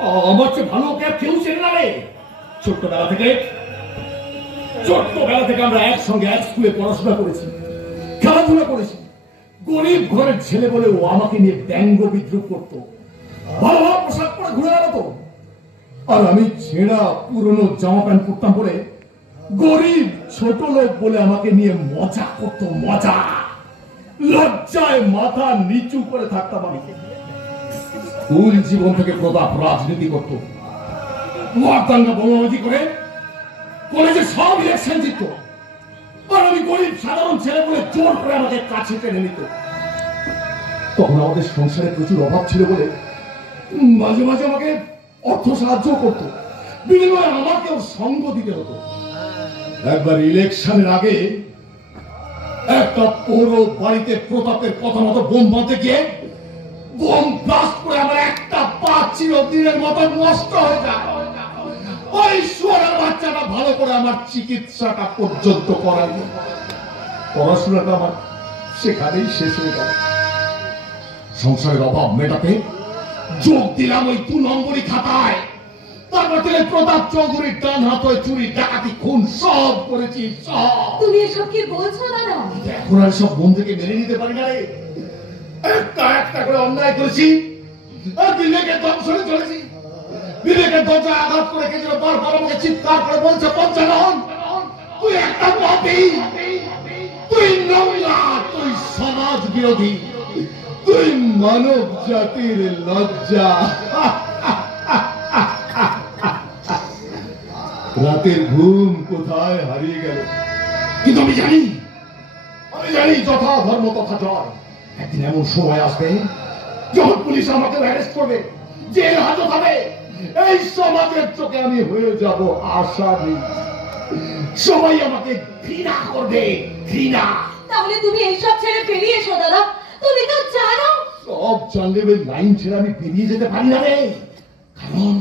আমার চেয়ে ভালো ওকে কেউ চেনে না রে। ছোট্টবেলা থেকে আমরা একসঙ্গে এক স্কুলে পড়াশোনা করেছি, খেলাধুলা করেছি। গরিব ঘরের ছেলে বলে ও আমাকে নিয়ে ব্যঙ্গ বিদ্রুপ করতো, ভালো ভালো পোশাক পরে ঘুরে বেড়াতো। আর আমি ছেঁড়া পুরনো জামা প্যান্ট পরতাম বলে গরিব ছোট লোক বলে আমাকে নিয়ে মজা করতো, মজা। লজ্জায় মাথা নিচু করে থাকতাম আমি। স্কুল জীবন থেকে প্রতাপ রাজনীতি করত, মহাত্মাঙ্গা বোমাবাজি করে কলেজে সব ইলেকশন জিতত। আর আমি গরিব সাধারণ ছেলে বলে জোর করে আমাদের কাছে টেনে নিত। তখন আমাদের সংসারে প্রচুর অভাব ছিল বলে মাঝে মাঝে আমাকে অর্থ সাহায্য করত, বিনিময়ে আমাকেও সঙ্গ দিতে হতো। একবার ইলেকশনের আগে একটা পৌর বাড়িতে প্রতাপের কথা মতো বোম বাঁধতে গিয়ে বোম ব্লাস্ট করে আমার একটা পা চিরদিনের মতো নষ্ট হয়ে যায়। ওই শুয়ারের বাচ্চাটা ভালো করে আমার চিকিৎসাটা পর্যন্ত করাইল। পড়াশোনাটা আমার সেখানেই শেষ হয়ে গেল। সংসারের অভাব মেটাতে যোগ দিলাম ওই 2 নম্বরই খাতায়। তারপর থেকে প্রতাপ চৌধুরীর ডান হাত হয়ে চুরি, ডাকাতি, খুন সব করেছি, সব। তুমি এসব কি বলছো দাদা? এখন আর সব মন থেকে মেনে নিতে পারি না রে। একটা করে অন্যায় করেছি আর বিবেকের দংশনে চলেছি। বিবেকের দরজায় আঘাত করে কে যেন বারবার আমাকে চিৎকার করে বলছে, পঞ্চানন তুই একটা পাপী, তুই নোংরা, তুই সমাজ বিরোধী, তুই মানব জাতির লজ্জা। রাতের ঘুম কোথায় হারিয়ে গেল। কিন্তু আমি জানি যথা ধর্ম তথা জয়। একদিন এমন সময় আসবে যখন পুলিশ আমাকে অ্যারেস্ট করবে, জেল হাজত হবে। এই সমাজের চোখে আমি হয়ে যাব আসামি। সবাই আমাকে ঘৃণা করবে, ঘৃণা। তাহলে তুমি এইসব ছেড়ে বেরিয়ে এসো দাদা। তুমি তো জানো। সব জানলে ওই লাইন ছেড়ে আমি বেরিয়ে যেতে পারি না রে। কারণ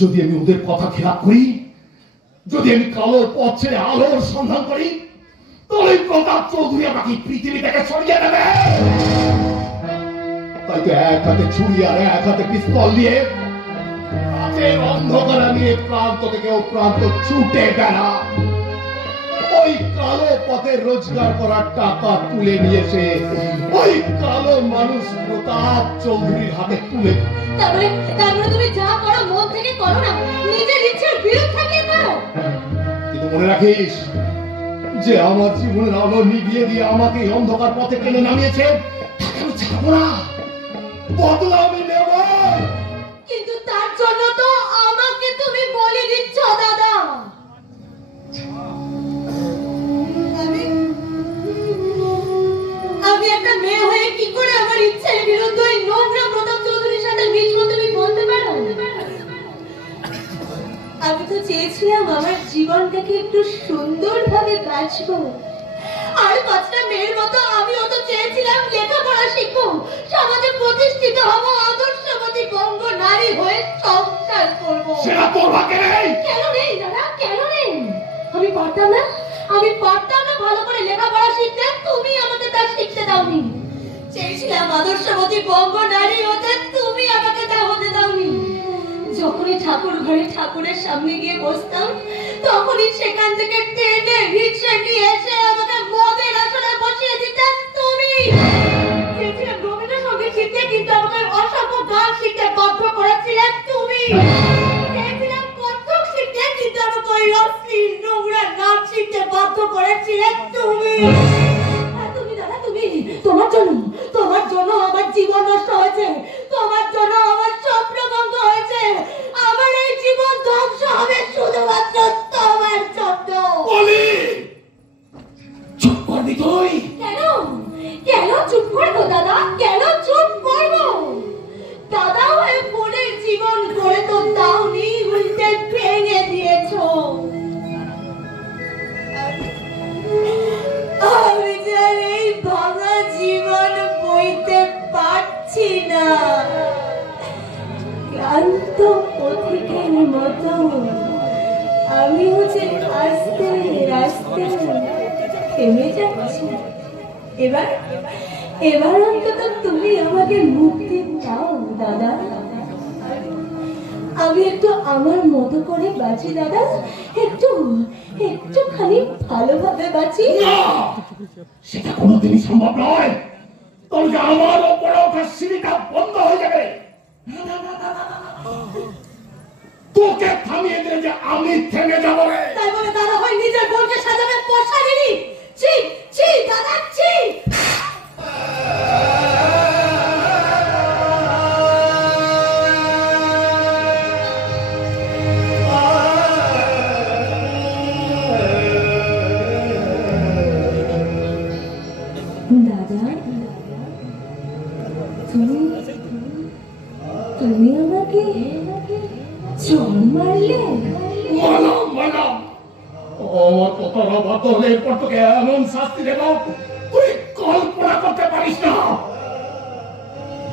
যদি আমি ওদের কথা খেলাপ করি, যদি আমি কালোর পথ ছেড়ে আলোর সন্ধান করি, তাহলে প্রতাপ চৌধুরী আমাকে পৃথিবী থেকে সরিয়ে দেবে। তাই তো এক হাতে ছুরি আর এক হাতে পিস্তল দিয়ে অন্ধকার নিয়ে প্রান্ত থেকে ও প্রান্ত ছুটে বেড়া। ওই কালো পথে রোজগার করার টাকা তুলে নিয়েছে ওই কালো মানুষ প্রতাপ চৌধুরীর হাতে তুলে। তারপরে তুমি যা করো মন থেকে করো না, নিজের ইচ্ছার বিরুদ্ধে গিয়ে করো। কিন্তু মনে রাখিস যে আমার জীবনের আলো নিভিয়ে দিয়ে আমাকে অন্ধকার পথে টেনে নামিয়েছে, তাকে আমি ছাড়বো না, বদলা আমি নেব। কিন্তু তার জন্য তো আমাকে তুমি বলে দিচ্ছ দাদা। আমি একটা মেয়ে হয়ে কি করে আমার ইচ্ছার বিরুদ্ধে ওই নোংরা প্রতাপ চৌধুরীর সাথে মিশবো তুমি বলতে পারো? আমি তো চেয়েছিলাম আমার জীবনটাকে একটু সুন্দরভাবে বাঁচবো। আর 5টা মেয়ের মতো আমিও তো চেয়েছিলাম লেখাপড়া শিখবো, সমাজে প্রতিষ্ঠিত হব, আদর্শবতী বঙ্গ নারী হয়ে সংসার করবো। সেটা তোর ভাগ্যে নেই। কেন নেই দাদা, কেন নেই? আমি পারতাম না ভালো করে লেখাপড়া শিখতে, তুমি আমাকে তা শিখতে দাওনি। চেয়েছিলাম আদর্শবতী বঙ্গ নারী হতে, তুমি আমাকে তা হতে দাওনি। যখনই ঠাকুর ঘরে ঠাকুরের সামনে গিয়ে বসতাম, তখনই সেখান থেকে টেনে হিচড়ে নিয়ে এসে আমাকে মদের আসনে বসিয়ে দিতেন তুমি। চেয়েছিলাম রবীন্দ্রসঙ্গীত শিখতে, কিন্তু আমাকে অসভ্য গান শিখতে বাধ্য করেছিলেন তুমি। চেয়েছিলাম কত্থক শিখতে, কিন্তু আমাকে ওই অশ্লীল নোংরা নাচ শিখতে বাধ্য করেছিলেন তুমি। তুমি দাদা, তুমি তোমার জন্য আমার জীবন নষ্ট হয়েছে, তোমার জন্য আমার স্বপ্ন ভঙ্গ হয়েছে, আমার এই জীবন ধ্বংস হবে শুধুমাত্র তোমার জন্য। চুপ করবি তুই? কেন চুপ করবো দাদা? কেন চুপ করবো? দাদা হয়ে বোনের জীবন গড়ে তো দাওনি, উল্টে ভেঙে দিয়েছো। আমি যেন এই ভাঙা জীবন বইতে পারছি না। ক্লান্ত পথিকের মতো আমিও যে আস্তে আস্তে থেমে যাচ্ছি। এবার অন্তত তুমি আমাকে মুক্তি দাও দাদা। আমি একটু আমার মতো করে বাঁচি দাদা, একটুখানি ভালোভাবে বাঁচি। সেটা কোনোদিনই সম্ভব নয়। তবে আমার ওপরে ওঠার সিঁড়িটা বন্ধ হয়ে যাবে। তোকে থামিয়ে দিলে যে আমি থেমে যাবো রে। তাই বলে দাদা হয় নিজের বোনকে সাজাবে পোষাগিরি? ছি ছি দাদা, ছি। তুমি আমাকে চোর মারলে? মানলাম। আমার কথার অবাধ্য হলে এরপর তোকে এমন শাস্তি দেব তুই কল্পনা করতে পারিস না।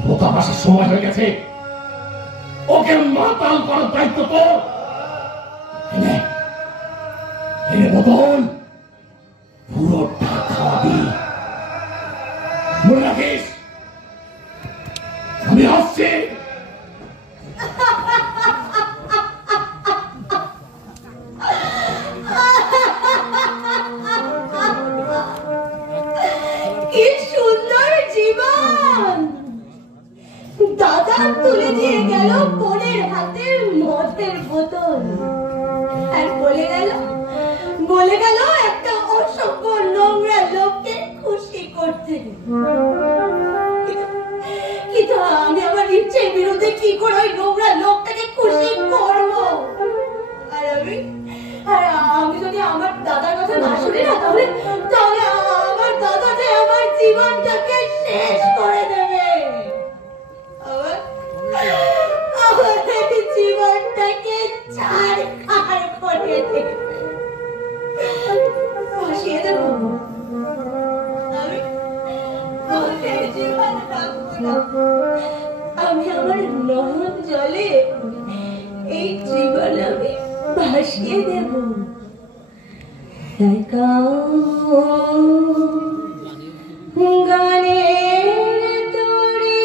বোকা বাসার সময় হয়ে গেছে। ওকে মাতাল করার দায়িত্ব তোর। এনে বদল পুরোটা খাবি। মনে রাখিস আমি আসছি। কি সুন্দর জীবন! দাদা তুলে দিয়ে গেল বোনের হাতে মদের বোতল, আর বলে গেল একটা অসভ্য নোংরা লোককে খুশি করতে। কিন্তু আমি আমার ইচ্ছের বিরুদ্ধে কি করে ওই নোংরা লোকটাকে খুশি করবো? আর আমি যদি আমার দাদার কথা না শুনি না, তাহলে আমার দাদা যে আমার জীবনটাকে শেষ করে দেবে। আমার জীবনটাকে ছাড়খাড় করে দেবে, ভাসিয়ে দেব। আমি আমার নয়ন জলে এই জীবন আমি ভাসিয়ে দেব। গানের তরি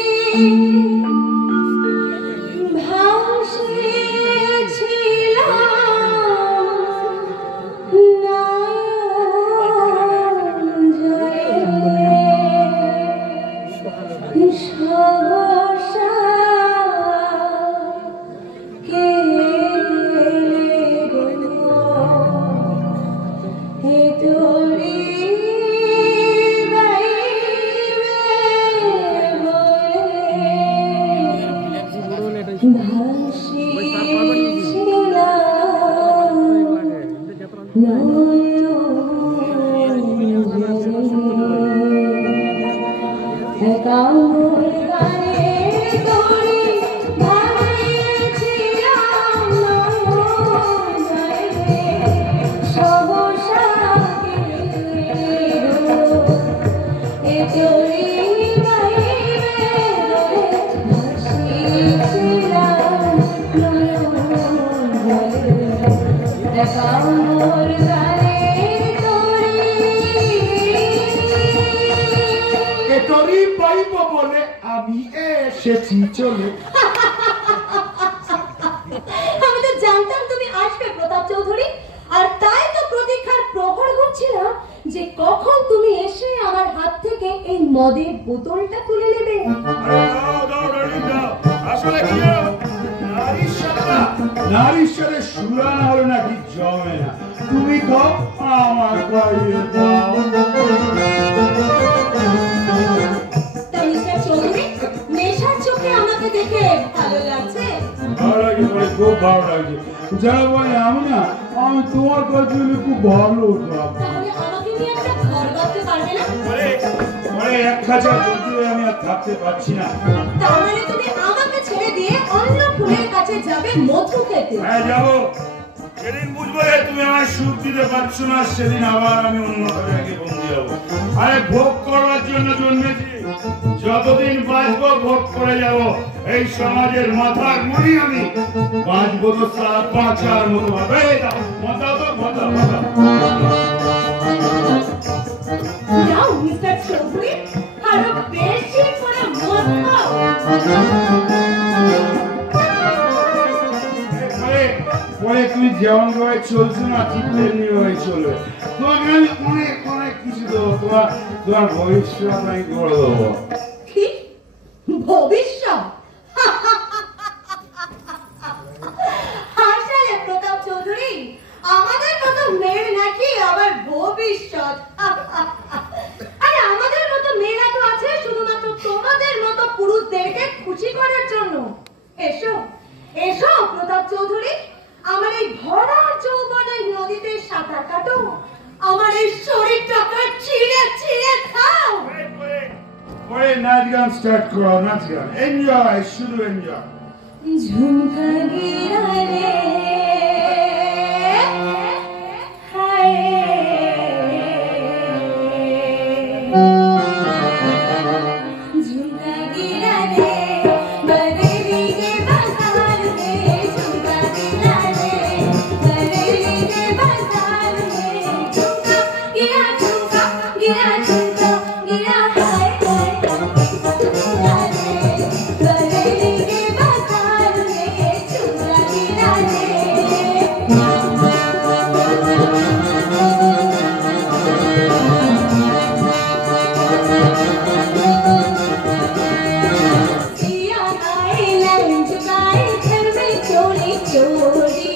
চলে। আমি তো জানতাম তুমি আসবে প্রতাপ চৌধুরী, আর তাই তো প্রতীক্ষার প্রহর করছিলাম যে কখন তুমি এসে আমার হাত থেকে এই মদের বোতলটা তুলে নেবে। আসলে কি নারীশ্বরের সুরানা হলো নাকি জমে না। তুমি খাও আমার বাইরে দাও। দেখে ভালো লাগছে? ভালো লাগছে, খুব ভালো লাগছে। যারা বলে আমি না, আমি তোমার কাছে খুব ভালো। তাহলে আমাকে নিয়ে একটা ঘর বাঁধতে পারবে না? এক খাঁচা বলতে আমি আর থাকতে পারছি না। তার মানে তুমি আমাকে ছেড়ে দিয়ে অন্য ফুলের কাছে যাবে মধু খেতে? হ্যাঁ যাবো। সেদিন বুঝবো তুমি আমার সুখ দিতে পারছো না, সেদিন আবার আমি অন্য ঘরে বন্দি যাবো। আরে ভোগ করার জন্য জন্মেছি, যতদিন বাঁচবো ভোগ করে যাব। এই সমাজের মাথার মুড়ি আমি বাঁচবো তো সারা বাঁচার মতো ভাবে। মাথা তো মাথা মাথা যাও মিস্টার চৌধুরী, আরো বেশি করে মদ খাও। তুমি যেমন ভাবে চলছো না ঠিক তেমনি ভাবে চলবে। তোমাকে আমি অনেক অনেক কিছু দেবো, তোমার ভবিষ্যৎ আমি করে দেবো। কি ভবিষ্যৎ? হাসালে প্রতাপ চৌধুরী, আমাদের মতো মেয়ের নাকি আবার ভবিষ্যৎ? আরে আমাদের মতো মেয়েরা তো আছে শুধুমাত্র তোমাদের মতো পুরুষদেরকে খুশি করার জন্য। এসো এসো প্রতাপ চৌধুরী, আমার এই ভরা যৌবনের নদীতে সাঁতার কাটো, আমার এই শরীরটাকে ছিঁড়ে ছিঁড়ে খাও। পরে নাচ গান স্টার্ট করো, নাচ গান এনজয়, শুধু এনজয়। ঝুমকা গিরা রে হায়, ঝুমকা গিরা রে बरेली के बाजार में, झुमका गिरा रे बरेली के बाजार में, झुमका गिरा झुमका गिरा हाय हाय गिरा रे बरेली के बाजार में, झुमका गिरा रे। सिया आए लंच गाए घर में चोरी चोरी,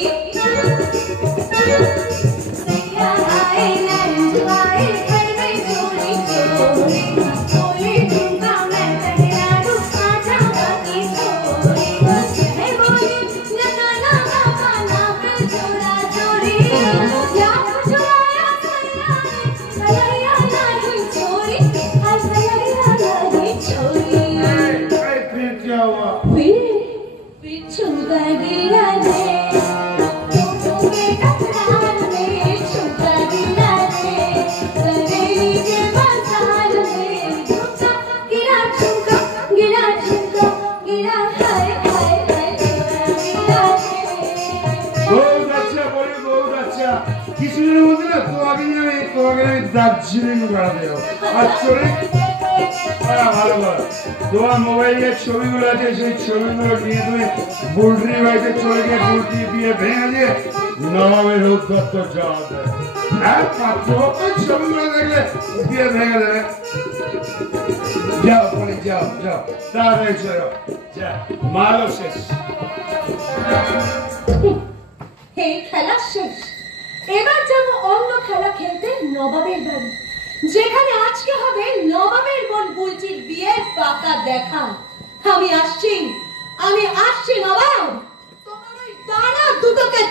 सिया आए लंच गाए घर में चोरी चोरी, बोले झुमका मैं पहना दूं आजा बाकी छोरी, है बोली लगाना लगाना फिर चोरा चोरी, या चुराया सैया नहीं छोरी, हाय सैया नहीं छोरी। फिर क्या हुआ? फिर झुमका गिरा रे फोटो के टकरार में, झुमका गिरा रे बरेली के बाजार में, झुमका गिरा हाय हाय हाय गिरा रे। बहुत अच्छा बोले, बहुत अच्छा। কিছুদিনের মধ্যে না তোমাকে আমি দার্জিলিং বেড়াতে যাবো। আর চলে ভালো ভালো তোমার মোবাইলের ছবিগুলো আছে, সেই ছবিগুলো নিয়ে তুমি বুলট্রি বাড়িতে চলে গিয়ে বুলট্রি দিয়ে ভেঙে দিয়ে নবাবের উদ্যত্ত জবাব দেয়। হ্যাঁ পাত্র ছবিগুলো দেখলে দিয়ে ভেঙে দেবে। যাও বলে যাও যাও, তাড়াতাড়ি চলো, যা মালও শেষ। এই খেলা শেষ, এবার যাবো অন্য খেলা খেলতে নবাবের বাড়ি, যেখানে আজকে হবে নবাবের বোন বুলচির বিয়ের পাকা দেখা। আমি আসছি নবাব, তোমার ওই দানা দুটোকে